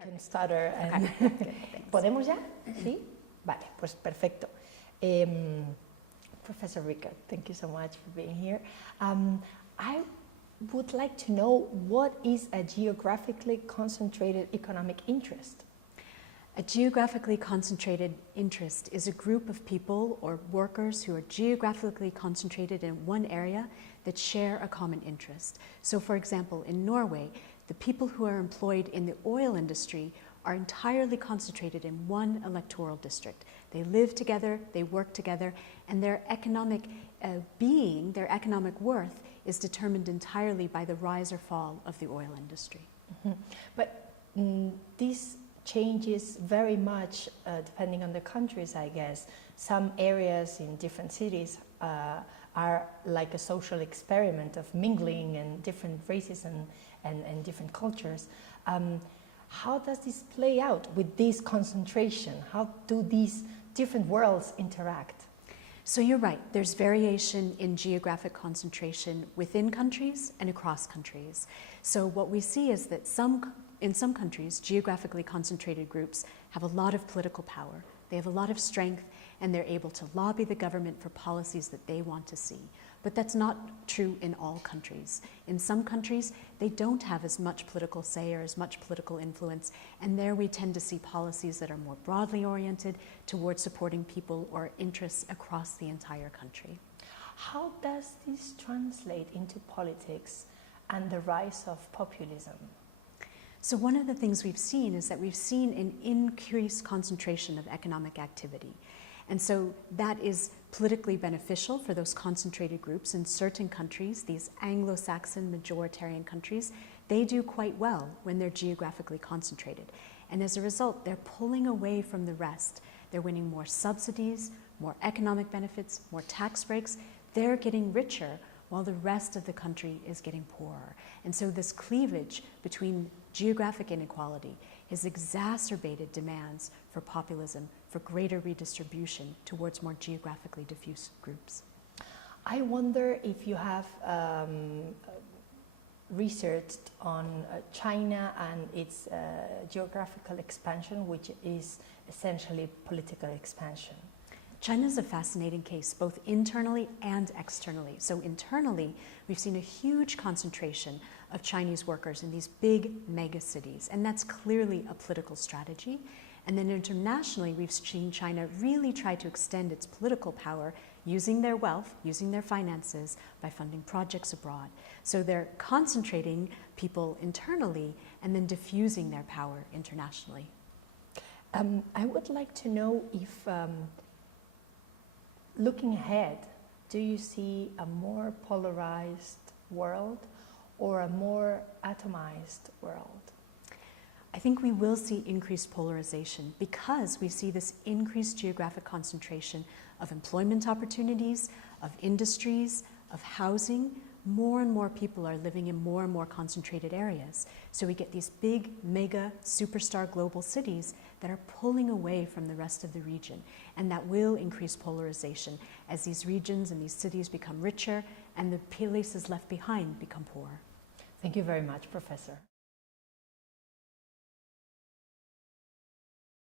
We can start and ¿Podemos ya? ¿Sí? Vale, pues perfecto. Professor Rickard, thank you so much for being here. I would like to know, what is a geographically concentrated economic interest? A geographically concentrated interest is a group of people or workers who are geographically concentrated in one area that share a common interest. So for example, in Norway, the people who are employed in the oil industry are entirely concentrated in one electoral district. They live together, they work together, and their economic being, their economic worth, is determined entirely by the rise or fall of the oil industry. Mm-hmm. But this changes very much depending on the countries, I guess. Some areas in different cities are like a social experiment of mingling and different races and different cultures. How does this play out with this concentration? How do these different worlds interact? So you're right, there's variation in geographic concentration within countries and across countries. So what we see is that in some countries, geographically concentrated groups have a lot of political power. They have a lot of strength, and they're able to lobby the government for policies that they want to see. But that's not true in all countries. In some countries, they don't have as much political say or as much political influence, and there we tend to see policies that are more broadly oriented towards supporting people or interests across the entire country. How does this translate into politics and the rise of populism? So one of the things we've seen is that we've seen an increased concentration of economic activity. And so that is politically beneficial for those concentrated groups in certain countries. These Anglo-Saxon majoritarian countries, they do quite well when they're geographically concentrated. And as a result, they're pulling away from the rest. They're winning more subsidies, more economic benefits, more tax breaks. They're getting richer while the rest of the country is getting poorer. And so this cleavage between geographic inequality has exacerbated demands for populism, for greater redistribution towards more geographically diffuse groups. I wonder if you have researched on China and its geographical expansion, which is essentially political expansion. China is a fascinating case, both internally and externally. So internally, we've seen a huge concentration of Chinese workers in these big mega cities, and that's clearly a political strategy. And then internationally, we've seen China really try to extend its political power using their wealth, using their finances, by funding projects abroad. So they're concentrating people internally and then diffusing their power internationally. I would like to know if, looking ahead, do you see a more polarized world or a more atomized world? I think we will see increased polarization because we see this increased geographic concentration of employment opportunities, of industries, of housing. More and more people are living in more and more concentrated areas. So we get these big, mega, superstar global cities that are pulling away from the rest of the region. And that will increase polarization as these regions and these cities become richer and the places left behind become poorer. Thank you very much, Professor.